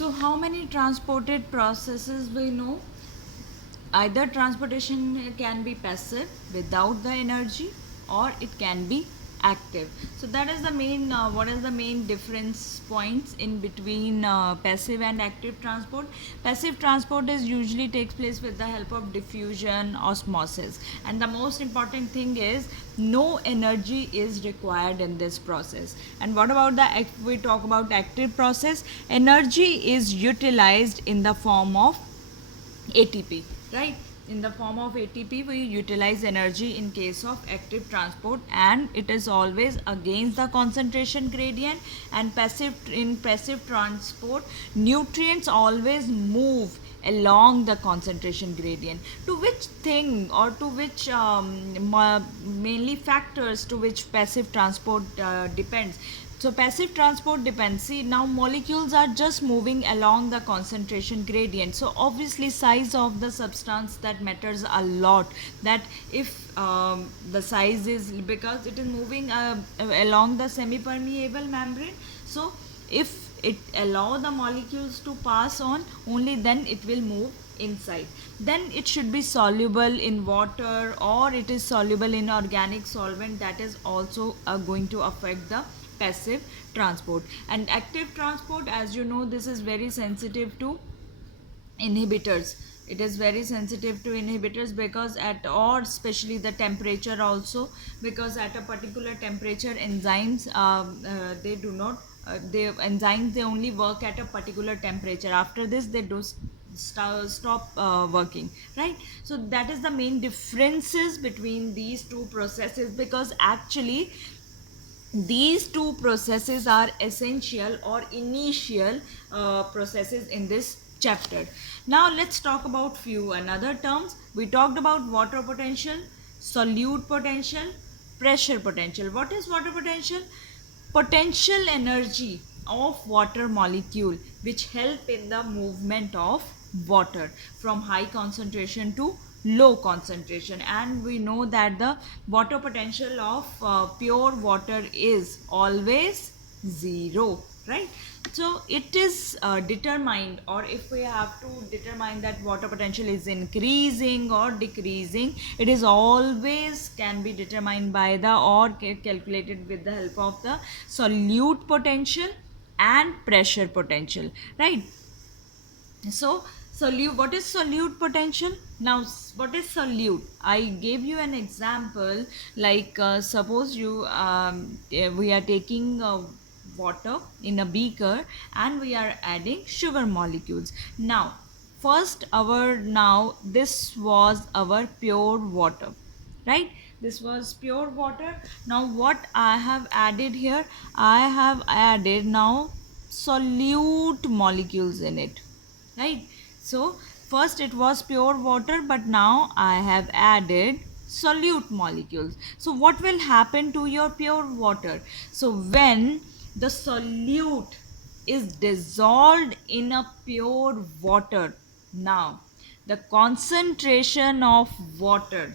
So how many transported processes we know? Either transportation can be passive without the energy, or it can be active. So that is the main what is the main difference points in between passive and active transport. Passive transport is usually takes place with the help of diffusion, osmosis, and the most important thing is no energy is required in this process. And what about the we talk about active process? Energy is utilized in the form of ATP, right? In the form of ATP, we utilize energy in case of active transport, and it is always against the concentration gradient. And in passive transport, nutrients always move along the concentration gradient. To which thing or to which mainly factors to which passive transport depends? So passive transport depends. See, now molecules are just moving along the concentration gradient. So obviously size of the substance that matters a lot. That if the size is, because it is moving along the semi-permeable membrane. So if it allow the molecules to pass on, only then it will move inside. Then it should be soluble in water, or it is soluble in organic solvent. That is also going to affect the passive transport. And active transport, as you know, this is very sensitive to inhibitors. It is very sensitive to inhibitors, because at, or especially the temperature also, because at a particular temperature enzymes they do not they enzymes, they only work at a particular temperature. After this they do stop working, right? So that is the main differences between these two processes, because actually these two processes are essential or initial processes in this chapter. Now let's talk about few another terms. We talked about water potential, solute potential, pressure potential. What is water potential? Potential energy of water molecule which help in the movement of water from high concentration to low concentration. And we know that the water potential of pure water is always zero, right? So it is determined, or if we have to determine that water potential is increasing or decreasing, it is always can be determined by the, or calculated with the help of the solute potential and pressure potential, right? So solute, what is solute potential? Now what is solute? I gave you an example, like suppose you we are taking water in a beaker and we are adding sugar molecules. Now first our, now this was our pure water, right? This was pure water. Now what I have added here? I have added now solute molecules in it, right? So first it was pure water, but now I have added solute molecules. So what will happen to your pure water? So when the solute is dissolved in a pure water, now the concentration of water,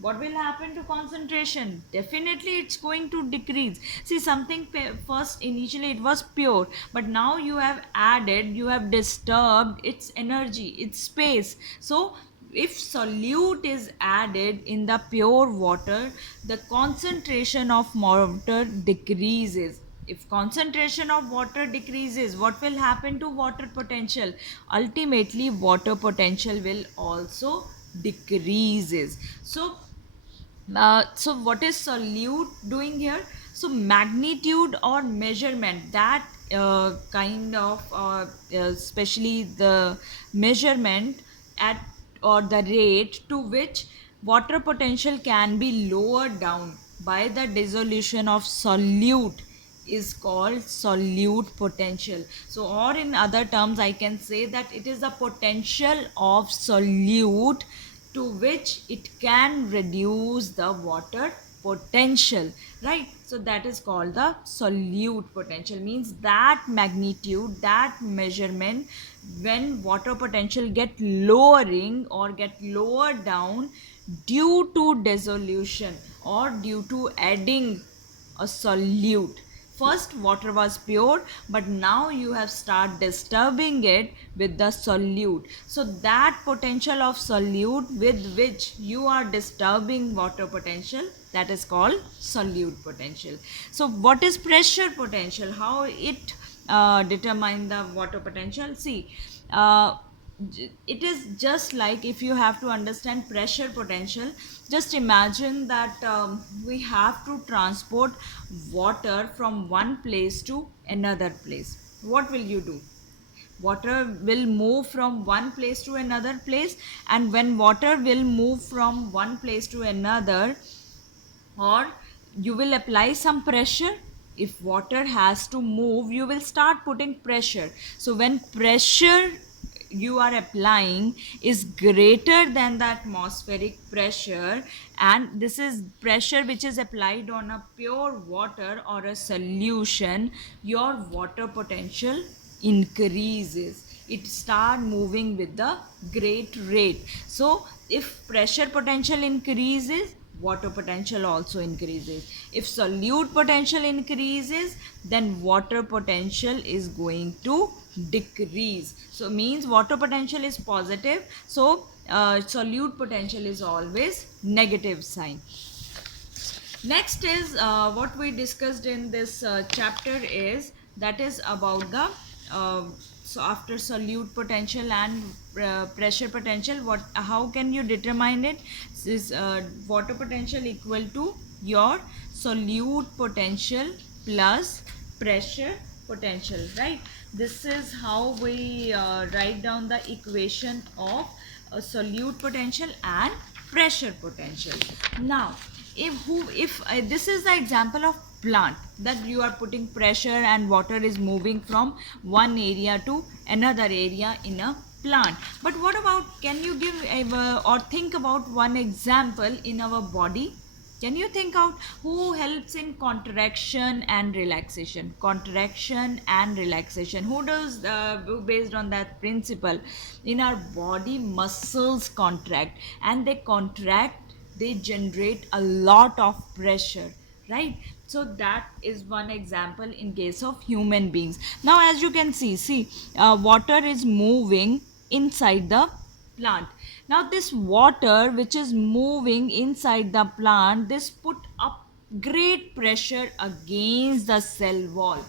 what will happen to concentration? Definitely it's going to decrease. See, something first initially it was pure, but now you have added, you have disturbed its energy, its space. So if solute is added in the pure water, the concentration of water decreases. If concentration of water decreases, what will happen to water potential? Ultimately water potential will also decreases. So what is solute doing here? So magnitude or measurement, that kind of especially the measurement at, or the rate to which water potential can be lowered down by the dissolution of solute is called solute potential. So, or in other terms I can say that it is the potential of solute to which it can reduce the water potential, right? So that is called the solute potential, means that magnitude, that measurement, when water potential get lowering or get lowered down due to dissolution or due to adding a solute. First water was pure, but now you have started disturbing it with the solute. So that potential of solute with which you are disturbing water potential, that is called solute potential. So what is pressure potential? How it determine the water potential? See, it is just like, if you have to understand pressure potential, just imagine that we have to transport water from one place to another place. What will you do? Water will move from one place to another place, and when water will move from one place to another, or you will apply some pressure. If water has to move, you will start putting pressure. So when pressure you are applying is greater than the atmospheric pressure, and this is pressure which is applied on a pure water or a solution, your water potential increases. It start moving with the great rate. So if pressure potential increases, water potential also increases. If solute potential increases, then water potential is going to decrease. So means water potential is positive, so solute potential is always negative sign. Next is what we discussed in this chapter is, that is about the so after solute potential and pressure potential, what, how can you determine it? This is water potential equal to your solute potential plus pressure potential, right? This is how we write down the equation of solute potential and pressure potential. Now if this is the example of plant, that you are putting pressure and water is moving from one area to another area in a plant. But what about, can you give or think about one example in our body? Can you think out who helps in contraction and relaxation? Contraction and relaxation. Who does, based on that principle? In our body, muscles contract, and they contract, they generate a lot of pressure, right? So that is one example in case of human beings. Now as you can see, water is moving inside the plant. Now this water which is moving inside the plant, this put up great pressure against the cell wall.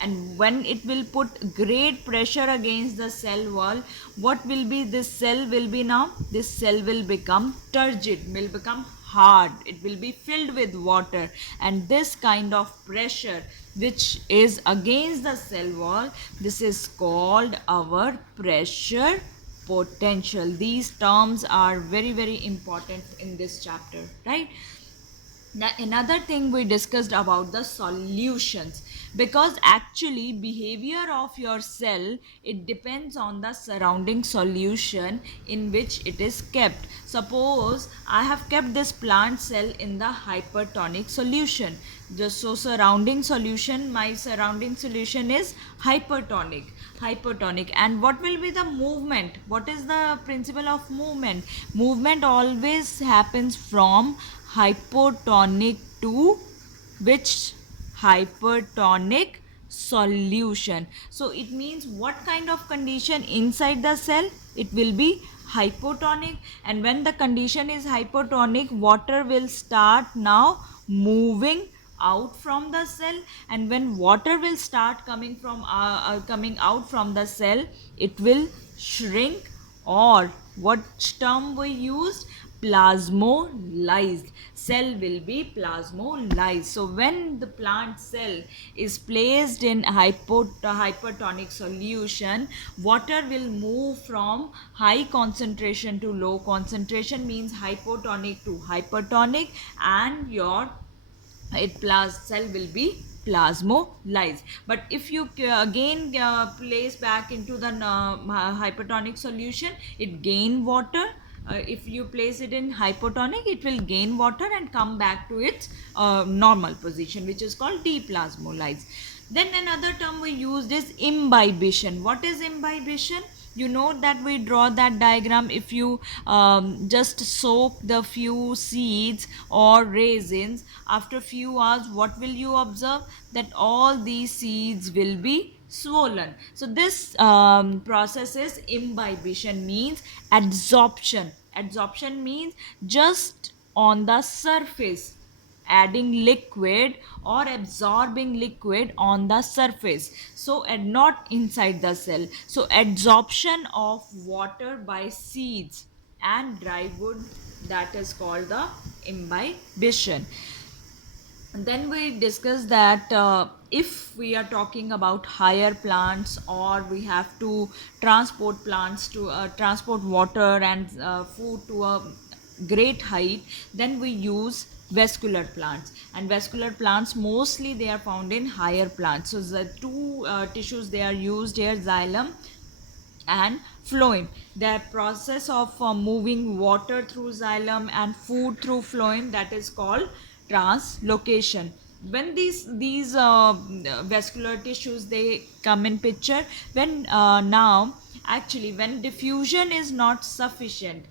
And when it will put great pressure against the cell wall, what will be, this cell will be, now this cell will become turgid, will become hard, it will be filled with water. And this kind of pressure which is against the cell wall, this is called our pressure potential. These terms are very very important in this chapter, right? Now another thing we discussed about the solutions, because actually behavior of your cell, it depends on the surrounding solution in which it is kept. Suppose I have kept this plant cell in the hypertonic solution. Just so surrounding solution, my surrounding solution is hypertonic. And what will be the movement? What is the principle of movement? Movement always happens from hypotonic to which? Hypertonic solution. So it means what kind of condition inside the cell? It will be hypotonic. And when the condition is hypotonic, water will start now moving out from the cell. And when water will start coming out from the cell, it will shrink, or what term we used? Plasmolysed. Cell will be plasmolysed. So when the plant cell is placed in hypertonic solution, water will move from high concentration to low concentration, means hypotonic to hypertonic, and your cell will be plasmolysed. But if you again place back into the hypertonic solution, it gain water. If you place it in hypotonic, it will gain water and come back to its normal position, which is called deplasmolysed. Then another term we used is imbibition. What is imbibition? You know that we draw that diagram. If you just soak the few seeds or raisins, after few hours what will you observe? That all these seeds will be swollen. So this process is imbibition, means adsorption. Adsorption means just on the surface, adding liquid or absorbing liquid on the surface, so and not inside the cell. So adsorption of water by seeds and dry wood, that is called the imbibition. And then we discussed that if we are talking about higher plants, or we have to transport plants to transport water and food to a great height, then we use vascular plants. And vascular plants mostly they are found in higher plants. So the two tissues they are used here, xylem and phloem. The process of moving water through xylem and food through phloem, that is called translocation. When these vascular tissues they come in picture, when now actually when diffusion is not sufficient,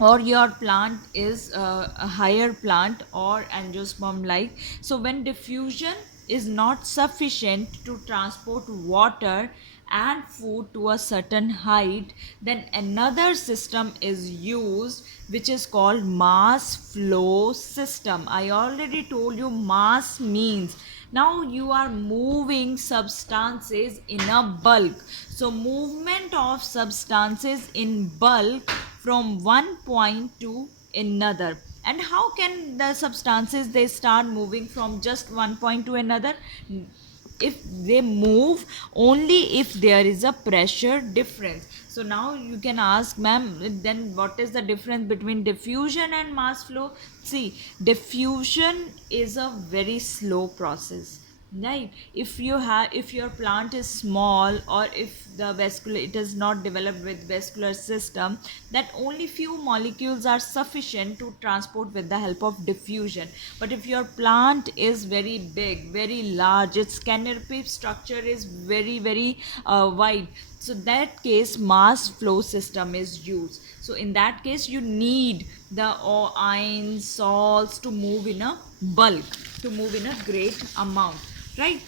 or your plant is a higher plant or angiosperm like, so when diffusion is not sufficient to transport water and food to a certain height, then another system is used, which is called mass flow system. I already told you mass means now you are moving substances in a bulk. So movement of substances in bulk from one point to another. And how can the substances they start moving from just one point to another? If they move only if there is a pressure difference. So now you can ask, ma'am, then what is the difference between diffusion and mass flow? See, diffusion is a very slow process, right? If you have, if your plant is small, or if the vascular it is not developed with vascular system, that only few molecules are sufficient to transport with the help of diffusion. But if your plant is very big, very large, its canopy structure is very wide, so that case mass flow system is used. So in that case you need the ions, salts to move in a bulk, to move in a great amount, right?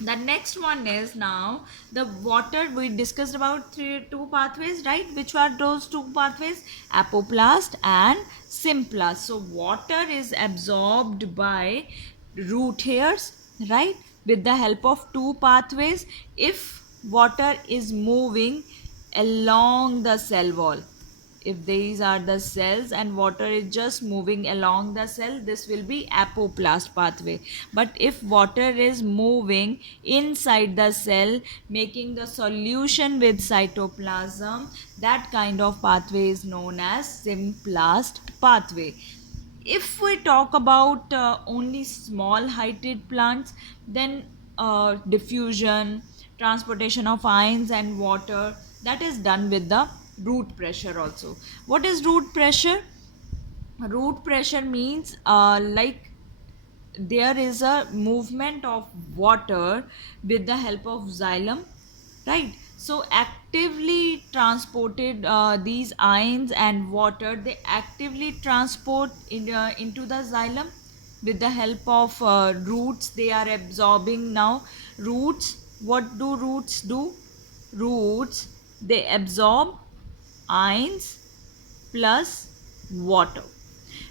The next one is now the water. We discussed about two pathways, right? Which are those two pathways? Apoplast and symplast. So water is absorbed by root hairs, right, with the help of two pathways. If water is moving along the cell wall, if these are the cells and water is just moving along the cell, this will be apoplast pathway. But if water is moving inside the cell, making the solution with cytoplasm, that kind of pathway is known as symplast pathway. If we talk about only small heighted plants, then diffusion, transportation of ions and water, that is done with the root pressure also. What is root pressure? Root pressure means like there is a movement of water with the help of xylem, right? So actively transported these ions and water, they actively transport into the xylem with the help of roots. They are absorbing now. Roots, what do roots do? Roots, they absorb ions plus water.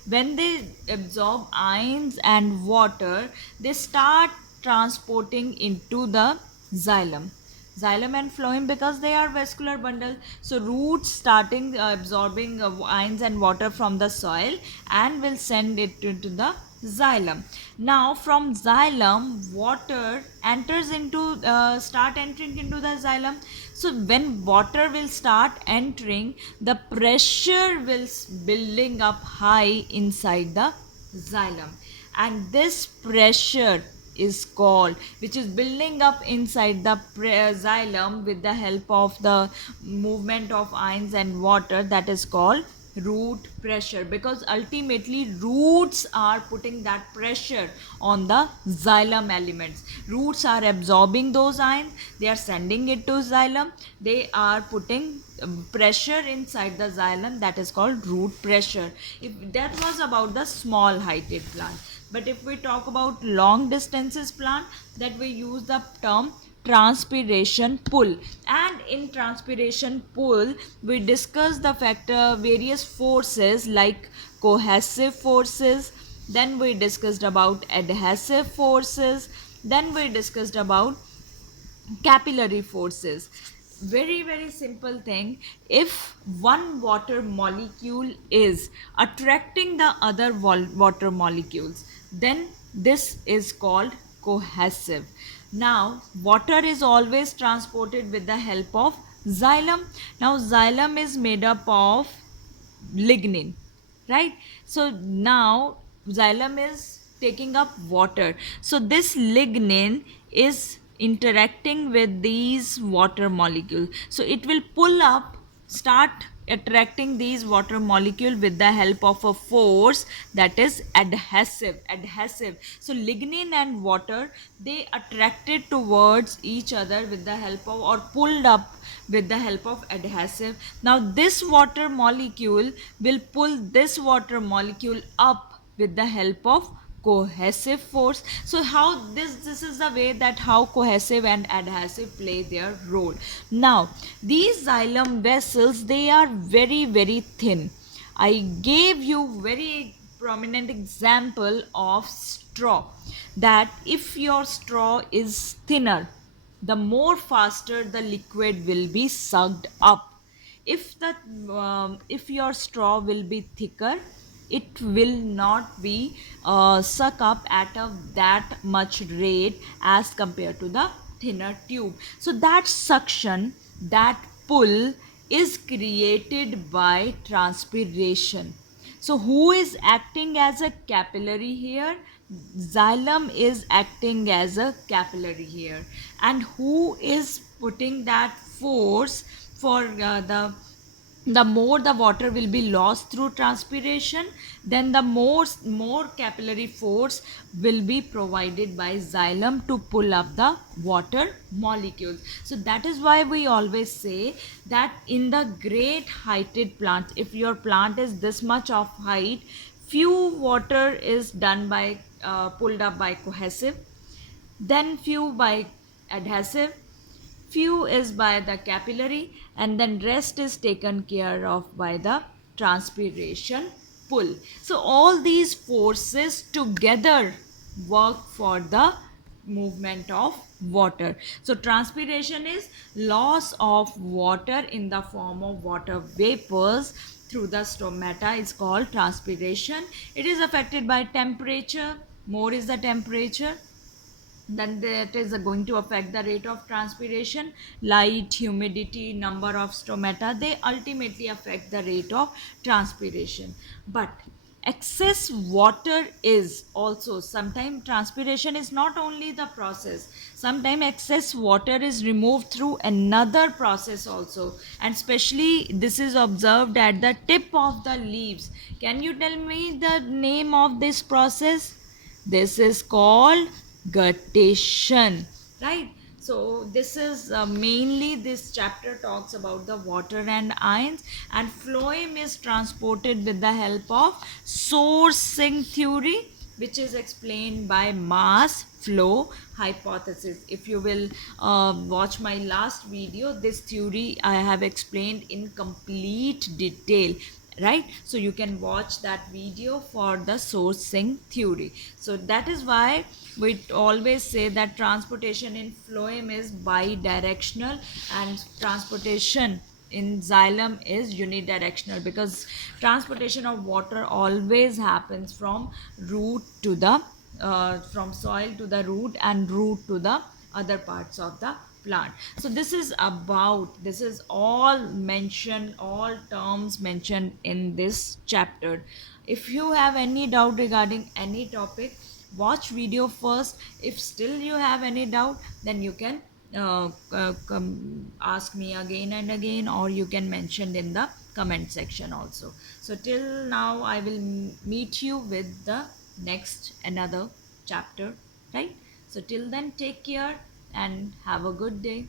When they absorb ions and water, they start transporting into the xylem. Xylem and phloem, because they are vascular bundle. So roots starting absorbing ions and water from the soil and will send it into the xylem. Now from xylem, water enters into start entering into the xylem. So when water will start entering, the pressure will building up high inside the xylem, and this pressure is called, which is building up inside the xylem with the help of the movement of ions and water, that is called root pressure, because ultimately roots are putting that pressure on the xylem elements. Roots are absorbing those ions, they are sending it to xylem, they are putting pressure inside the xylem, that is called root pressure. If that was about the small heighted plant, but if we talk about long distances plant, that we use the term transpiration pull. And in transpiration pull we discuss the factor various forces like cohesive forces, then we discussed about adhesive forces, then we discussed about capillary forces. Very simple thing, if one water molecule is attracting the other water molecules, then this is called cohesive. Now water is always transported with the help of xylem. Now xylem is made up of lignin, right? So now xylem is taking up water, so this lignin is interacting with these water molecules, so it will pull up, start attracting these water molecule with the help of a force, that is adhesive. So lignin and water, they attracted towards each other with the help of, or pulled up with the help of adhesive. Now this water molecule will pull this water molecule up with the help of cohesive force. So how this is the way that how cohesive and adhesive play their role. Now these xylem vessels, they are very thin. I gave you very prominent example of straw, that if your straw is thinner, the more faster the liquid will be sucked up. If your straw will be thicker, it will not be suck up at a that much rate as compared to the thinner tube. So that suction, that pull is created by transpiration. So who is acting as a capillary here? Xylem is acting as a capillary here. And who is putting that force for the more the water will be lost through transpiration, then the more capillary force will be provided by xylem to pull up the water molecules. So that is why we always say that in the great heighted plants, if your plant is this much of height, few water is done by pulled up by cohesive, then few by adhesive, few is by the capillary, and then rest is taken care of by the transpiration pull. So all these forces together work for the movement of water. So transpiration is loss of water in the form of water vapors through the stomata is called transpiration. It is affected by temperature. More is the temperature, then that is going to affect the rate of transpiration. Light, humidity, number of stomata, they ultimately affect the rate of transpiration. But excess water is also, sometimes transpiration is not only the process, sometimes excess water is removed through another process also, and especially this is observed at the tip of the leaves. Can you tell me the name of this process? This is called guttation, right? So this is mainly, this chapter talks about the water and ions, and phloem is transported with the help of sourcing theory, which is explained by mass flow hypothesis. If you will watch my last video, this theory I have explained in complete detail, right? So you can watch that video for the sourcing theory. So that is why we always say that transportation in phloem is bidirectional and transportation in xylem is unidirectional, because transportation of water always happens from root to the from soil to the root and root to the other parts of the plant. So this is about, this is all mentioned, all terms mentioned in this chapter. If you have any doubt regarding any topic, watch video first. If still you have any doubt, then you can ask me again and again, or you can mention in the comment section also. So till now I will meet you with the next another chapter, right? So till then, take care and have a good day.